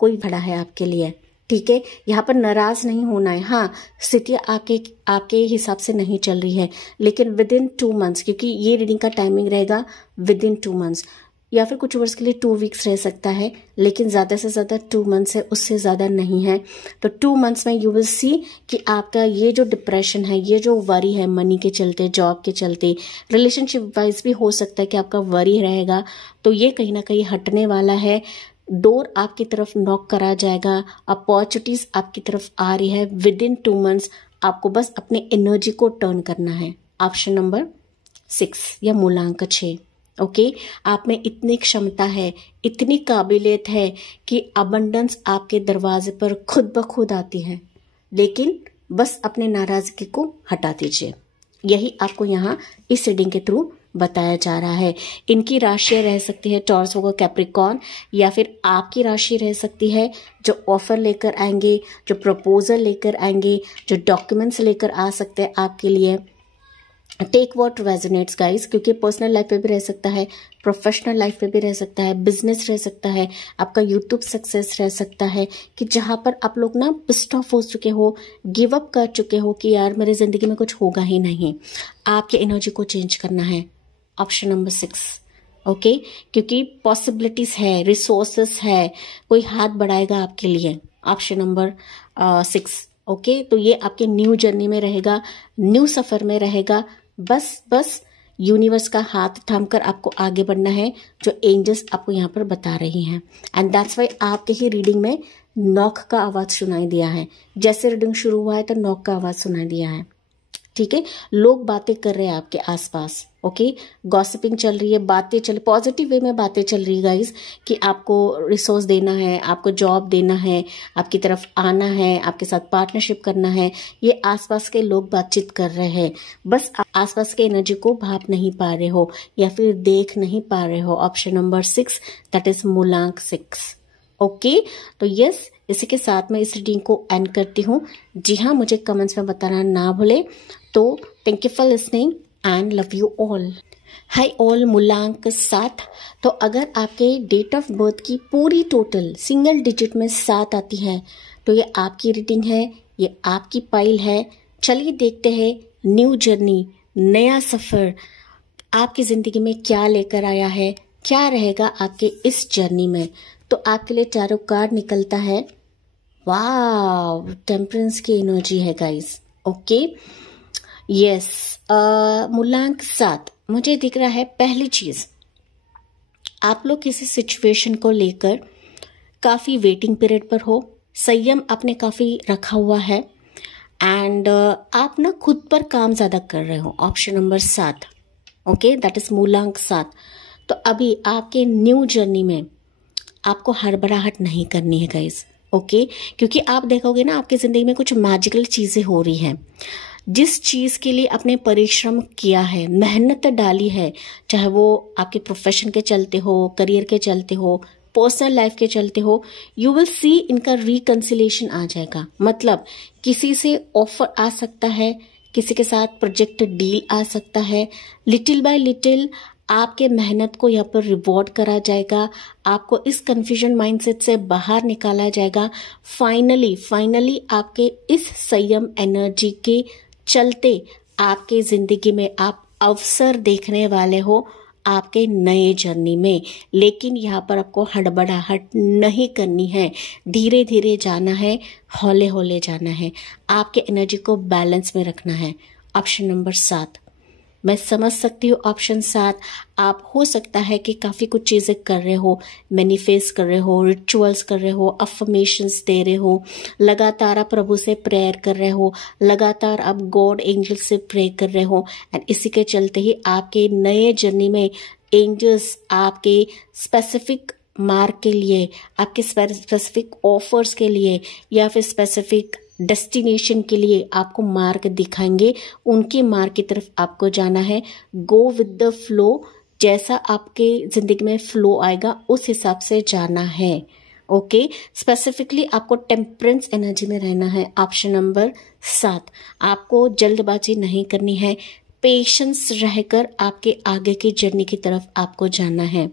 कोई खड़ा है आपके लिए, ठीक है। यहाँ पर नाराज नहीं होना है। हाँ, स्थिति आपके हिसाब से नहीं चल रही है, लेकिन विद इन 2 मंथ्स, क्योंकि ये रीडिंग का टाइमिंग रहेगा विद इन 2 मंथ्स, या फिर कुछ वर्ष के लिए 2 वीक्स रह सकता है, लेकिन ज़्यादा से ज़्यादा 2 मंथ्स है, उससे ज़्यादा नहीं है। तो 2 मंथ्स में यू विल सी कि आपका ये जो डिप्रेशन है, ये जो वरी है मनी के चलते, जॉब के चलते, रिलेशनशिप वाइज भी हो सकता है कि आपका वरी रहेगा, तो ये कहीं ना कहीं हटने वाला है। डोर आपकी तरफ नॉक करा जाएगा, अपॉर्चुनिटीज आपकी तरफ आ रही है विद इन 2 मंथ्स। आपको बस अपने एनर्जी को टर्न करना है। ऑप्शन नंबर 6 या मूलांक 6, ओके, आप में इतनी क्षमता है, इतनी काबिलियत है कि अबंडेंस आपके दरवाजे पर खुद ब खुद आती है, लेकिन बस अपने नाराजगी को हटा दीजिए। यही आपको यहाँ इस रीडिंग के थ्रू बताया जा रहा है। इनकी राशियां रह सकती है टॉरस, वर्गो, कैप्रिकॉर्न, या फिर आपकी राशि रह सकती है जो ऑफर लेकर आएंगे, जो प्रपोजल लेकर आएंगे, जो डॉक्यूमेंट्स लेकर आ सकते हैं आपके लिए। टेक व्हाट रेजोनेट्स गाइस, क्योंकि पर्सनल लाइफ पे भी रह सकता है, प्रोफेशनल लाइफ पे भी रह सकता है, बिजनेस रह सकता है, आपका यूट्यूब सक्सेस रह सकता है, कि जहां पर आप लोग ना पिस्ड ऑफ हो चुके हो, गिव अप कर चुके हो कि यार मेरी जिंदगी में कुछ होगा ही नहीं। आपके एनर्जी को चेंज करना है। ऑप्शन नंबर 6, ओके, क्योंकि पॉसिबिलिटीज है, रिसोर्सेस है, कोई हाथ बढ़ाएगा आपके लिए। ऑप्शन नंबर 6, ओके, तो ये आपके न्यू जर्नी में रहेगा, न्यू सफर में रहेगा। बस यूनिवर्स का हाथ थामकर आपको आगे बढ़ना है, जो एंजल्स आपको यहाँ पर बता रही हैं। एंड दैट्स वाई आपके ही रीडिंग में नॉक का आवाज सुनाई दिया है। जैसे रीडिंग शुरू हुआ है तो नॉक का आवाज सुनाई दिया है, ठीक है। लोग बातें कर रहे हैं आपके आसपास, ओके, गॉसिपिंग चल रही है, बातें चल, पॉजिटिव वे में बातें चल रही है गाइस, कि आपको रिसोर्स देना है, आपको जॉब देना है, आपकी तरफ आना है, आपके साथ पार्टनरशिप करना है। ये आसपास के लोग बातचीत कर रहे हैं, बस आसपास के एनर्जी को भाप नहीं पा रहे हो या फिर देख नहीं पा रहे हो। ऑप्शन नंबर 6 दैट इज मूलांक 6, ओके तो यस, इसी के साथ मैं इस रीडिंग को एंड करती हूँ। जी हाँ, मुझे कमेंट्स में बताना ना भूले। तो thank you for listening and love you all. Hi all, मूलांक 7। तो अगर आपके डेट ऑफ बर्थ की पूरी टोटल सिंगल डिजिट में 7 आती है तो ये आपकी रीडिंग है, ये आपकी पाइल है। चलिए देखते हैं न्यू जर्नी, नया सफर आपकी जिंदगी में क्या लेकर आया है, क्या रहेगा आपके इस जर्नी में। तो आपके लिए टैरो कार्ड निकलता है। वाव, टेम्परेंस की एनर्जी है गाइस। ओके यस, मूलांक 7 मुझे दिख रहा है। पहली चीज, आप लोग किसी सिचुएशन को लेकर काफी वेटिंग पीरियड पर हो, संयम आपने काफी रखा हुआ है एंड आप ना खुद पर काम ज्यादा कर रहे हो। Option number 7, okay, that is मूलांक 7। तो अभी आपके न्यू जर्नी में आपको हड़बड़ाहट नहीं करनी है गाइस, ओके, क्योंकि आप देखोगे ना आपकी जिंदगी में कुछ मैजिकल चीजें हो रही हैं। जिस चीज के लिए आपने परिश्रम किया है, मेहनत डाली है, चाहे वो आपके प्रोफेशन के चलते हो, करियर के चलते हो, पर्सनल लाइफ के चलते हो, यू विल सी इनका रिकंसिलेशन आ जाएगा। मतलब किसी से ऑफर आ सकता है, किसी के साथ प्रोजेक्ट डील आ सकता है। लिटिल बाय लिटिल आपके मेहनत को यहाँ पर रिवॉर्ड करा जाएगा, आपको इस कंफ्यूजन माइंडसेट से बाहर निकाला जाएगा। फाइनली आपके इस संयम एनर्जी के चलते आपके जिंदगी में आप अवसर देखने वाले हो आपके नए जर्नी में। लेकिन यहाँ पर आपको हड़बड़ाहट नहीं करनी है, धीरे धीरे जाना है, हौले हौले जाना है, आपके एनर्जी को बैलेंस में रखना है। ऑप्शन नंबर 7 मैं समझ सकती हूँ। ऑप्शन 7 आप हो सकता है कि काफी कुछ चीजें कर रहे हो, मैनिफेस्ट कर रहे हो, रिचुअल्स कर रहे हो, अफर्मेशंस दे रहे हो, लगातार आप प्रभु से प्रेयर कर रहे हो, लगातार आप गॉड एंजल से प्रे कर रहे हो एंड इसी के चलते ही आपके नए जर्नी में एंजल्स आपके स्पेसिफिक मार्क के लिए, आपके स्पेसिफिक ऑफर्स के लिए या फिर स्पेसिफिक डेस्टिनेशन के लिए आपको मार्ग दिखाएंगे। उनके मार्ग की तरफ आपको जाना है। गो विद द फ्लो, जैसा आपके जिंदगी में फ्लो आएगा उस हिसाब से जाना है। ओके, स्पेसिफिकली आपको टेम्परेंस एनर्जी में रहना है। ऑप्शन नंबर 7 आपको जल्दबाजी नहीं करनी है, पेशेंस रहकर आपके आगे की जर्नी की तरफ आपको जाना है।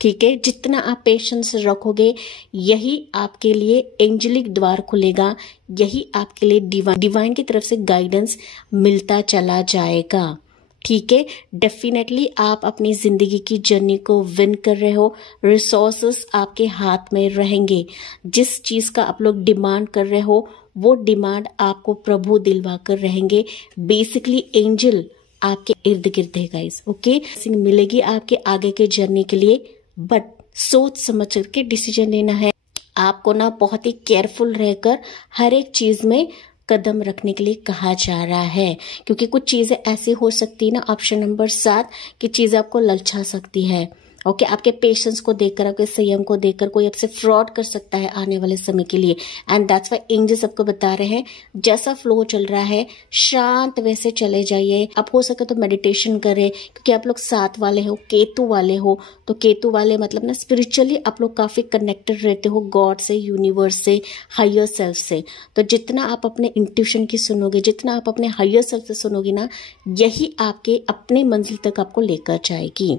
ठीक है, जितना आप पेशेंस रखोगे यही आपके लिए एंजेलिक द्वार खुलेगा, यही आपके लिए डिवाइन की तरफ से गाइडेंस मिलता चला जाएगा। ठीक है, डेफिनेटली आप अपनी जिंदगी की जर्नी को विन कर रहे हो, रिसोर्सेस आपके हाथ में रहेंगे। जिस चीज का आप लोग डिमांड कर रहे हो वो डिमांड आपको प्रभु दिलवा कर रहेंगे। बेसिकली एंजल आपके इर्द गिर्द है गाइस। ओके, मिलेगी आपके आगे के जर्नी के लिए, बट सोच समझ करके डिसीजन लेना है। आपको ना बहुत ही केयरफुल रहकर हर एक चीज में कदम रखने के लिए कहा जा रहा है, क्योंकि कुछ चीजें ऐसी हो सकती है ना, ऑप्शन नंबर 7 की चीजें आपको ललचा सकती है। ओके, आपके पेशेंस को देखकर, आपके संयम को देखकर कोई आपसे फ्रॉड कर सकता है आने वाले समय के लिए। एंड दैट्स व्हाई एंजल सबको बता रहे हैं जैसा फ्लो चल रहा है शांत वैसे चले जाइए। आप हो सके तो मेडिटेशन करें, क्योंकि आप लोग 7 वाले हो, केतु वाले हो, तो केतु वाले मतलब ना स्पिरिचुअली आप लोग काफी कनेक्टेड रहते हो गॉड से, यूनिवर्स से, हायर सेल्फ से। तो जितना आप अपने इंट्यूशन की सुनोगे, जितना आप अपने हायर सेल्फ से सुनोगे ना, यही आपके अपने मंजिल तक आपको लेकर जाएगी।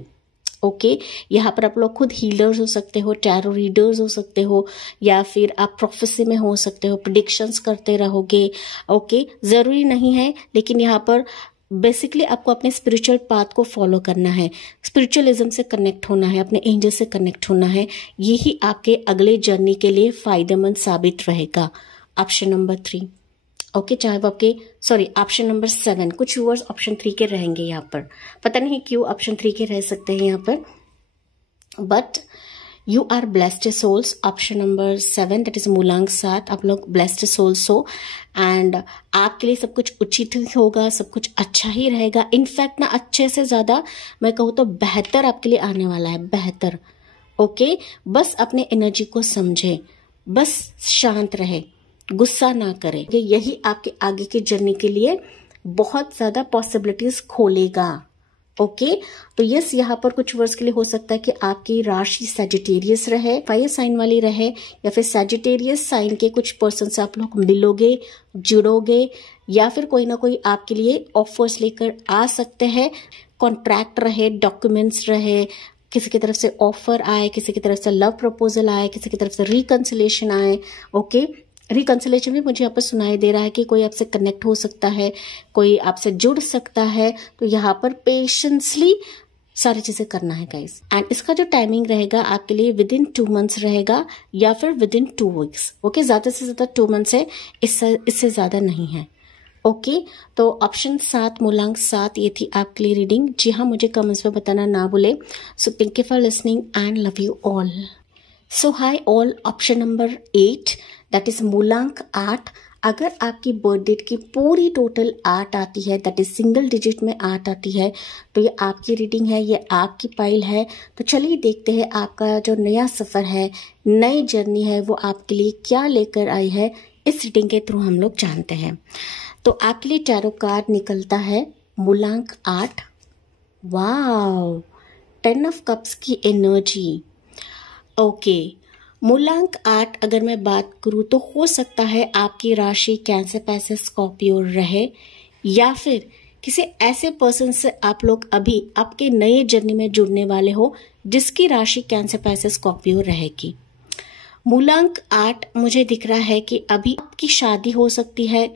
ओके, यहाँ पर आप लोग खुद हीलर्स हो सकते हो, टैरो रीडर्स हो सकते हो, या फिर आप प्रोफेसी में हो सकते हो, प्रेडिक्शंस करते रहोगे। ओके, जरूरी नहीं है, लेकिन यहाँ पर बेसिकली आपको अपने स्पिरिचुअल पाथ को फॉलो करना है, स्पिरिचुअलिज्म से कनेक्ट होना है, अपने एंजल से कनेक्ट होना है। यही आपके अगले जर्नी के लिए फायदेमंद साबित रहेगा। ऑप्शन नंबर 3, ओके, चाहे वो आपके ऑप्शन नंबर 7, कुछ व्यूअर्स ऑप्शन 3 के रहेंगे यहाँ पर, पता नहीं क्यों ऑप्शन 3 के रह सकते हैं यहाँ पर, but you are blessed souls. Option number 7 that is मूलांक 7, आप लोग ब्लेस्ड सोल्स हो एंड आपके लिए सब कुछ उचित ही होगा, सब कुछ अच्छा ही रहेगा। इनफैक्ट ना अच्छे से ज्यादा मैं कहूँ तो बेहतर आपके लिए आने वाला है, बेहतर। ओके, बस अपने एनर्जी को समझे, बस शांत रहे, गुस्सा ना करें। यही आपके आगे की जर्नी के लिए बहुत ज्यादा पॉसिबिलिटीज खोलेगा। ओके तो यस, यहाँ पर कुछ वर्ड्स के लिए हो सकता है कि आपकी राशि सैजिटेरियस रहे, फायर साइन वाली रहे, या फिर सैजिटेरियस साइन के कुछ पर्सन से आप लोग मिलोगे, जुड़ोगे, या फिर कोई ना कोई आपके लिए ऑफर्स लेकर आ सकते हैं। कॉन्ट्रैक्ट रहे, डॉक्यूमेंट्स रहे, किसी की तरफ से ऑफर आए, किसी की तरफ से लव प्रपोजल आए, किसी की तरफ से रिकंसिलेशन आए। ओके रिकंसिलेशन भी मुझे यहाँ पर सुनाई दे रहा है कि कोई आपसे कनेक्ट हो सकता है, कोई आपसे जुड़ सकता है। तो यहाँ पर पेशेंसली सारी चीजें करना है गाइस। एंड इसका जो टाइमिंग रहेगा आपके लिए विद इन 2 मंथ्स रहेगा या फिर विद इन 2 वीक्स। ओके ज्यादा से ज्यादा 2 मंथ्स है, इससे ज्यादा नहीं है। ओके तो ऑप्शन 7 मूलांक 7 ये थी आपके लिए रीडिंग। जी हाँ, मुझे कमेंट्स में बताना ना भूले। So thank you for listening and love you all. So high all, option number 8 that is मूलांक 8। अगर आपकी बर्थ डेट की पूरी टोटल 8 आती है, दैट इज सिंगल डिजिट में 8 आती है, तो ये आपकी रीडिंग है, ये आपकी पाइल है। तो चलिए देखते हैं आपका जो नया सफर है, नई जर्नी है, वो आपके लिए क्या लेकर आई है। इस रीडिंग के थ्रू हम लोग जानते हैं। तो आपके लिए टैरो कार्ड निकलता है मूलांक 8। वाव, 10 ऑफ कप्स की एनर्जी। ओके मूलांक 8 अगर मैं बात करूं तो हो सकता है आपकी राशि कैंसर, पैसे, स्कॉर्पियो रहे, या फिर किसी ऐसे पर्सन से आप लोग अभी आपके नए जर्नी में जुड़ने वाले हो जिसकी राशि कैंसर, पैसे, स्कॉर्पियो रहेगी। मूलांक 8 मुझे दिख रहा है कि अभी आपकी शादी हो सकती है।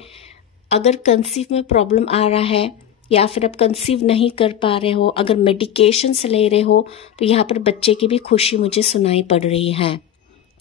अगर कंसीव में प्रॉब्लम आ रहा है या फिर आप कंसीव नहीं कर पा रहे हो, अगर मेडिकेशंस ले रहे हो, तो यहाँ पर बच्चे की भी खुशी मुझे सुनाई पड़ रही है।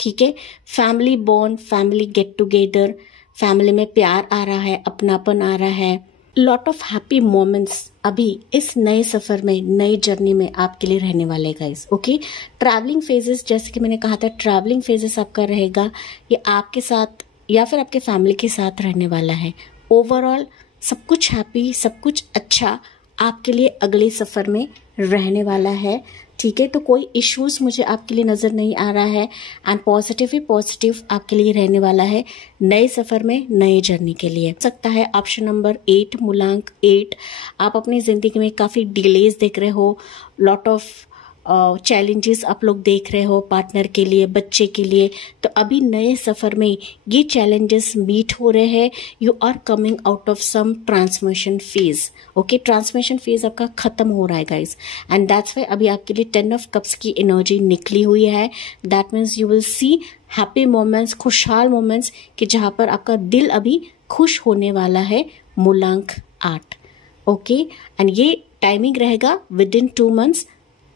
ठीक है, family bond, family get together, family में प्यार आ रहा है, अपनापन आ रहा है, लॉट ऑफ हैप्पी मोमेंट्स अभी इस नए सफर में, नई जर्नी में आपके लिए रहने वाले गाइस। ओके ट्रैवलिंग फेजेस, जैसे कि मैंने कहा था, ट्रैवलिंग फेजेस आपका रहेगा, ये आपके साथ या फिर आपके फैमिली के साथ रहने वाला है। ओवरऑल सब कुछ हैप्पी, सब कुछ अच्छा आपके लिए अगले सफर में रहने वाला है। ठीक है, तो कोई इश्यूज मुझे आपके लिए नजर नहीं आ रहा है। एंड पॉजिटिव ही पॉजिटिव आपके लिए रहने वाला है नए सफर में, नए जर्नी के लिए। सकता है ऑप्शन नंबर 8 मूलांक 8। आप अपनी जिंदगी में काफी डिलेज देख रहे हो, लॉट ऑफ चैलेंजेस आप लोग देख रहे हो पार्टनर के लिए, बच्चे के लिए। तो अभी नए सफर में ये चैलेंजेस मीट हो रहे हैं। You are coming out of some transformation phase. Okay transformation phase आपका खत्म हो रहा है गाइस, एंड दैट्स वाई अभी आपके लिए 10 ऑफ कप्स की एनर्जी निकली हुई है। That means you will see happy moments, खुशहाल मोमेंट्स, कि जहां पर आपका दिल अभी खुश होने वाला है। मूलांक 8। ओके एंड ये टाइमिंग रहेगा विद इन 2 मंथ्स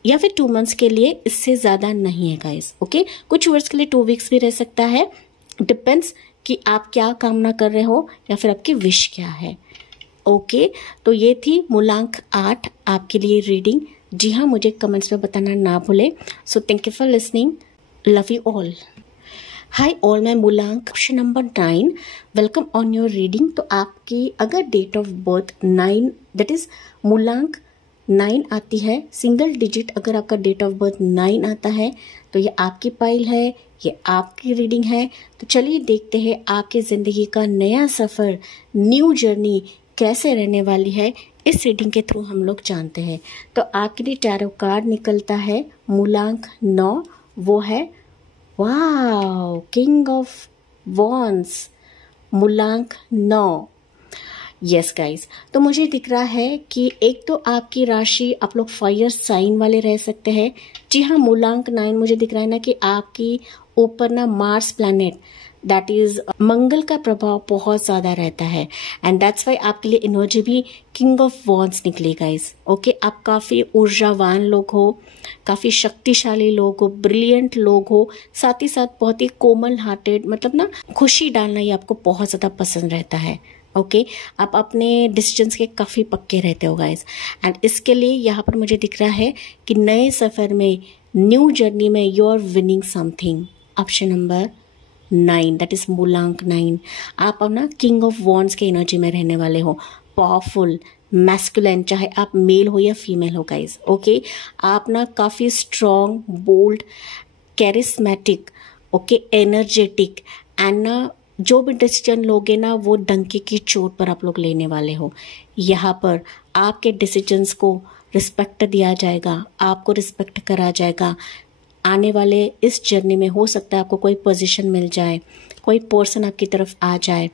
या फिर 2 मंथ्स के लिए, इससे ज्यादा नहीं है गाइस। ओके कुछ वर्ड्स के लिए 2 वीक्स भी रह सकता है, डिपेंड्स कि आप क्या कामना कर रहे हो या फिर आपकी विश क्या है। ओके तो ये थी मूलांक 8 आपके लिए रीडिंग। जी हाँ, मुझे कमेंट्स में बताना ना भूले। So thank you for listening, love you all. Hi all, मैं मूलांक option number 9, welcome on your reading. तो आपकी अगर date of birth 9 that is मूलांक 9 आती है, सिंगल डिजिट अगर आपका डेट ऑफ बर्थ 9 आता है, तो ये आपकी पाइल है, ये आपकी रीडिंग है। तो चलिए देखते हैं आपकी जिंदगी का नया सफर, न्यू जर्नी कैसे रहने वाली है। इस रीडिंग के थ्रू हम लोग जानते हैं। तो आपके लिए टैरो कार्ड निकलता है मूलांक 9, वो है वाव, किंग ऑफ वॉन्ड्स, मूलांक 9। यस गाइस, तो मुझे दिख रहा है कि एक तो आपकी राशि आप लोग फायर साइन वाले रह सकते हैं। जी हाँ, मूलांक 9 मुझे दिख रहा है ना कि आपकी ऊपर ना मार्स प्लैनेट, दैट इज मंगल का प्रभाव बहुत ज्यादा रहता है, एंड दैट्स वाई आपके लिए एनर्जी भी किंग ऑफ वॉन्ड्स निकली गाइस। ओके आप काफी ऊर्जावान लोग हो, काफी शक्तिशाली लोग हो, ब्रिलियंट लोग हो, साथ ही साथ बहुत ही कोमल हार्टेड, मतलब ना खुशी डालना ये आपको बहुत ज्यादा पसंद रहता है। ओके आप अपने डिसीजंस के काफी पक्के रहते हो गाइस, एंड इसके लिए यहाँ पर मुझे दिख रहा है कि नए सफर में, न्यू जर्नी में you are winning something. Option number 9 that is मूलांक 9। आप अपना किंग ऑफ वॉन्ड्स के एनर्जी में रहने वाले हो, पावरफुल, मैस्कुलिन, चाहे आप मेल हो या फीमेल हो गाइस। ओके आप ना काफी strong, bold, charismatic, okay energetic, and ना जो भी डिसीजन लोगे ना वो डंके की चोट पर आप लोग लेने वाले हो। यहाँ पर आपके डिसीजंस को रिस्पेक्ट दिया जाएगा, आपको रिस्पेक्ट करा जाएगा। आने वाले इस जर्नी में हो सकता है आपको कोई पोजीशन मिल जाए, कोई पर्सन आपकी तरफ आ जाए,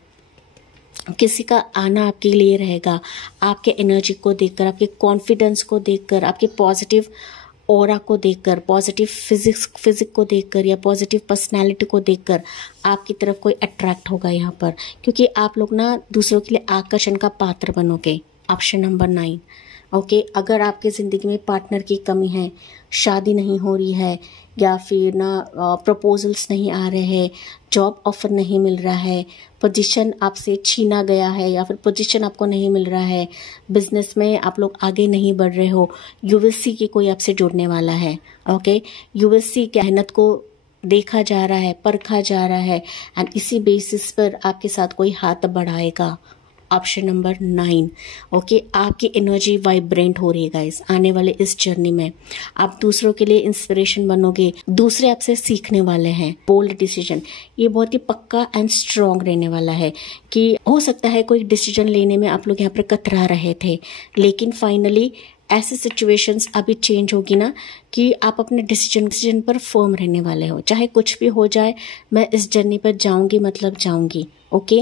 किसी का आना आपके लिए रहेगा। आपके एनर्जी को देखकर, आपके कॉन्फिडेंस को देखकर, आपके पॉजिटिव ऑरा को देखकर, पॉजिटिव फिजिक को देखकर या पॉजिटिव पर्सनालिटी को देखकर आपकी तरफ कोई अट्रैक्ट होगा यहाँ पर, क्योंकि आप लोग ना दूसरों के लिए आकर्षण का पात्र बनोगे। Option number 9। ओके, अगर आपके ज़िंदगी में पार्टनर की कमी है, शादी नहीं हो रही है, या फिर ना प्रपोजल्स नहीं आ रहे हैं, जॉब ऑफर नहीं मिल रहा है, पोजीशन आपसे छीना गया है या फिर पोजीशन आपको नहीं मिल रहा है, बिजनेस में आप लोग आगे नहीं बढ़ रहे हो, यू विल सी कि कोई आपसे जुड़ने वाला है। ओके, यू विल सी कि मेहनत को देखा जा रहा है, परखा जा रहा है, एंड इसी बेसिस पर आपके साथ कोई हाथ बढ़ाएगा। Option number 9। ओके, आपकी एनर्जी वाइब्रेंट हो रही है गाइस। आने वाले इस जर्नी में आप दूसरों के लिए इंस्पिरेशन बनोगे, दूसरे आपसे सीखने वाले हैं। बोल्ड डिसीजन, ये बहुत ही पक्का एंड स्ट्रांग रहने वाला है कि हो सकता है कोई डिसीजन लेने में आप लोग यहाँ पर कतरा रहे थे, लेकिन फाइनली ऐसे सिचुएशंस अभी चेंज होगी ना कि आप अपने डिसीजन पर फर्म रहने वाले हो। चाहे कुछ भी हो जाए, मैं इस जर्नी पर जाऊंगी मतलब जाऊंगी। ओके,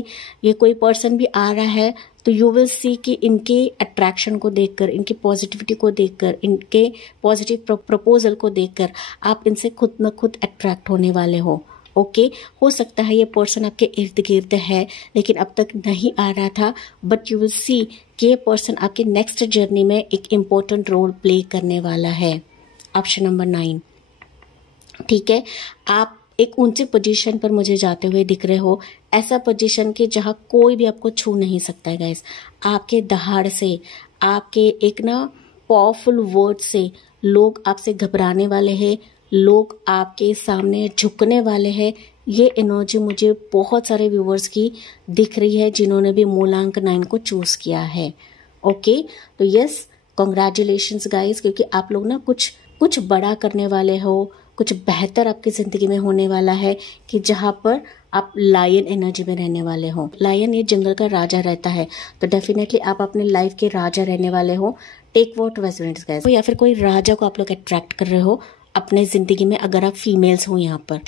ये कोई पर्सन भी आ रहा है तो यू विल सी कि इनके अट्रैक्शन को देखकर, इनकी पॉजिटिविटी को देखकर, इनके पॉजिटिव प्रपोजल को देखकर आप इनसे खुद न खुद अट्रैक्ट होने वाले हो। ओके, हो सकता है ये पर्सन आपके इर्द गिर्द है लेकिन अब तक नहीं आ रहा था, बट यू विल सी कि ये पर्सन आपके नेक्स्ट जर्नी में एक इम्पोर्टेंट रोल प्ले करने वाला है। Option number 9। ठीक है, आप एक ऊंची पोजीशन पर मुझे जाते हुए दिख रहे हो, ऐसा पोजीशन कि जहां कोई भी आपको छू नहीं सकता है गाइस। आपके दहाड़ से, आपके एक ना पावरफुल वर्ड से लोग आपसे घबराने वाले हैं, लोग आपके सामने झुकने वाले हैं। ये एनर्जी मुझे बहुत सारे व्यूवर्स की दिख रही है जिन्होंने भी मूलांक 9 को चूज किया है। ओके, तो यस, कॉन्ग्रेचुलेशंस गाइस, क्योंकि आप लोग ना कुछ बड़ा करने वाले हो, कुछ बेहतर आपकी जिंदगी में होने वाला है कि जहां पर आप लायन एनर्जी में रहने वाले हो। लायन ये जंगल का राजा रहता है, तो डेफिनेटली आप अपने लाइफ के राजा रहने वाले हो। टेक व्हाट रेजोनेट्स गाइस, या फिर कोई राजा को आप लोग अट्रैक्ट कर रहे हो अपने जिंदगी में, अगर आप फीमेल्स हो यहाँ पर।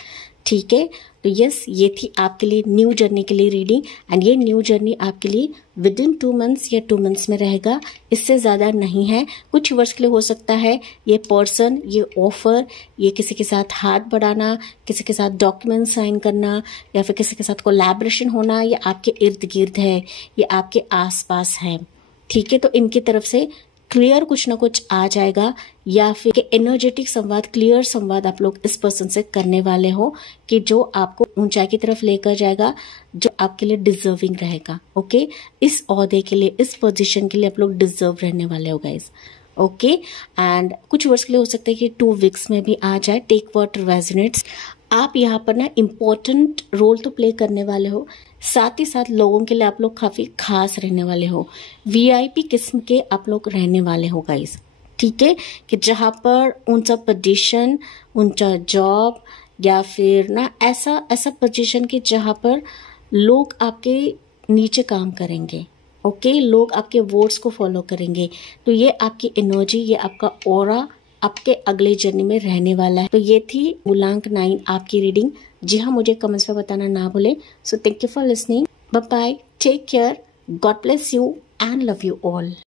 ठीक है, तो यस, ये थी आपके लिए न्यू जर्नी के लिए रीडिंग, एंड ये न्यू जर्नी आपके लिए विद इन 2 मंथ्स या 2 मंथ्स में रहेगा, इससे ज़्यादा नहीं है। कुछ वर्ष के लिए हो सकता है ये पर्सन, ये ऑफर, ये किसी के साथ हाथ बढ़ाना, किसी के साथ डॉक्यूमेंट साइन करना या फिर किसी के साथ कोलैबोरेशन होना, ये आपके इर्द गिर्द है, ये आपके आसपास है। ठीक है, तो इनकी तरफ से क्लियर कुछ ना कुछ आ जाएगा, या फिर एनर्जेटिक संवाद, क्लियर संवाद आप लोग इस पर्सन से करने वाले हो कि जो आपको ऊंचाई की तरफ लेकर जाएगा, जो आपके लिए डिजर्विंग रहेगा। ओके, इस ओहदे के लिए, इस पोजीशन के लिए आप लोग डिजर्व रहने वाले हो गाइस। ओके, एंड कुछ वर्ष के लिए हो सकता है कि 2 वीक्स में भी आ जाए। टेक व्हाट रेजोनेट्स, आप यहाँ पर ना इम्पोर्टेंट रोल तो प्ले करने वाले हो, साथ ही साथ लोगों के लिए आप लोग काफी खास रहने वाले हो, वीआईपी किस्म के आप लोग रहने वाले हो गाइस। ठीक है, कि जहां पर ऊंचा पोजीशन, ऊंचा जॉब, या फिर ना ऐसा पोजीशन कि जहां पर लोग आपके नीचे काम करेंगे। ओके, लोग आपके वर्ड्स को फॉलो करेंगे। तो ये आपकी एनर्जी, ये आपका ऑरा आपके अगले जर्नी में रहने वाला है। तो ये थी मूलांक 9 आपकी रीडिंग। जी हाँ, मुझे कमेंट्स में बताना ना भूलें। So thank you for listening, bye bye, take care, God bless you and love you all.